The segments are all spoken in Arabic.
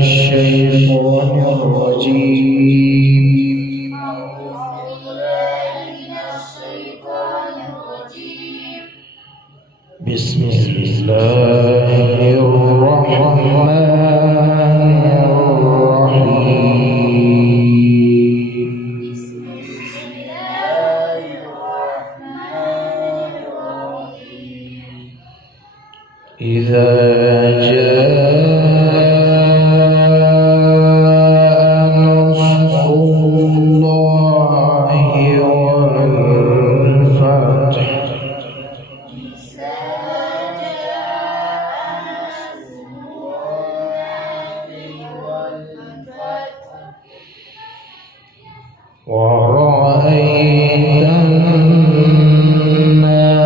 الشيطان الرجيم. بسم الله الرحمن الرحيم. إذا جاء نصر الله والفتح ورأيت الناس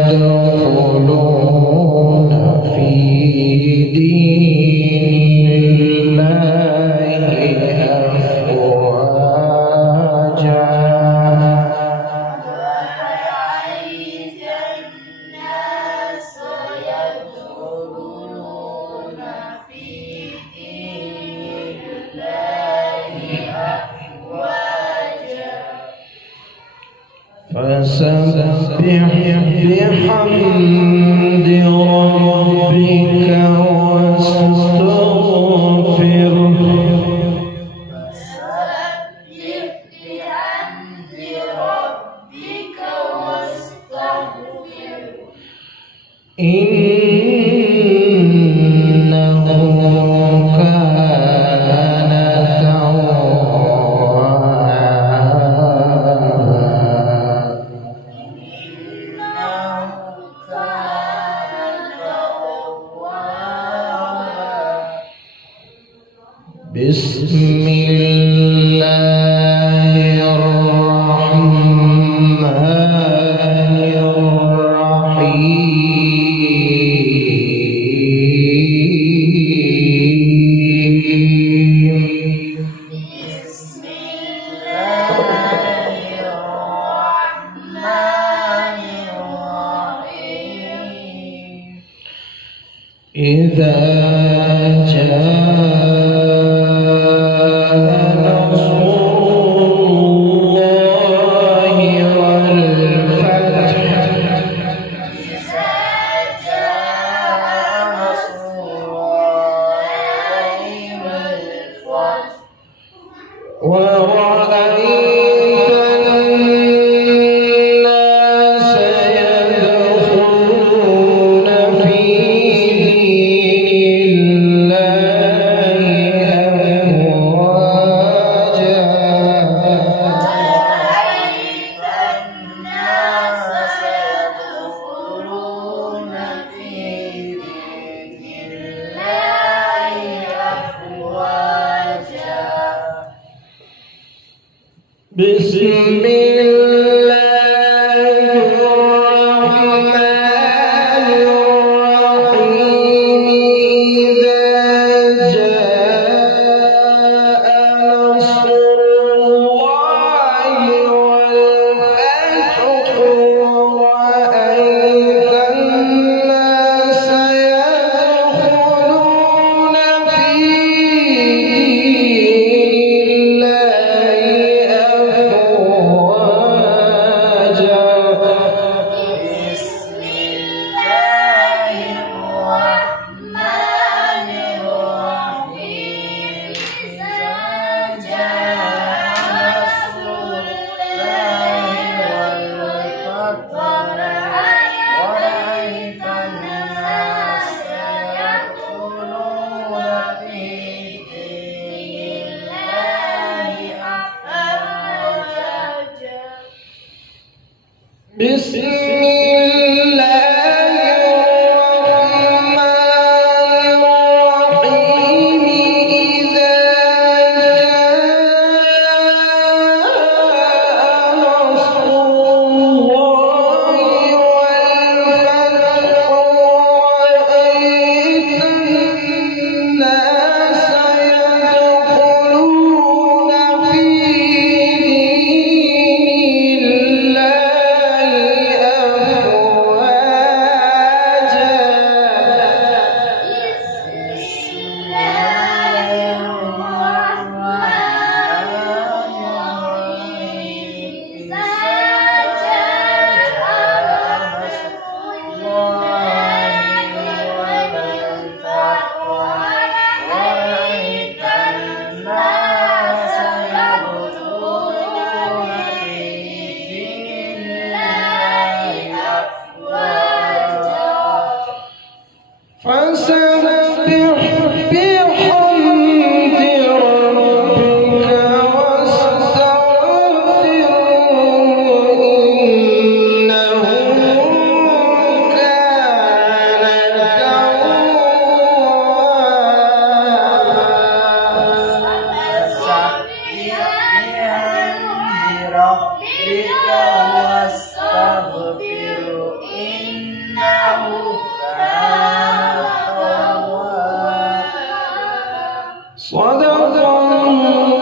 يدخلون في دين الله أفواجا فسبح بحمد ربك واستغفره إنه كان بسم الله الرحمن الرحيم. بسم الله الرحمن الرحيم. إذا جاء ورأيت الناس يدخلون في دين الله أفواجا بسم الله الرحمن الرحيم. إذا جاء نصر الله والفتح ورأيت الناس يدخلون في دين الله أفواجا. بسم الله الرحمن الرحيم. إذا جاء نصر الله والفتح ورأيت الناس يدخلون في دين الله أفواجا. بسم الله الرحمن الرحيم. إذا جاء نصر الله والفتح ورأيت الناس يدخلون في دين الله صدق الله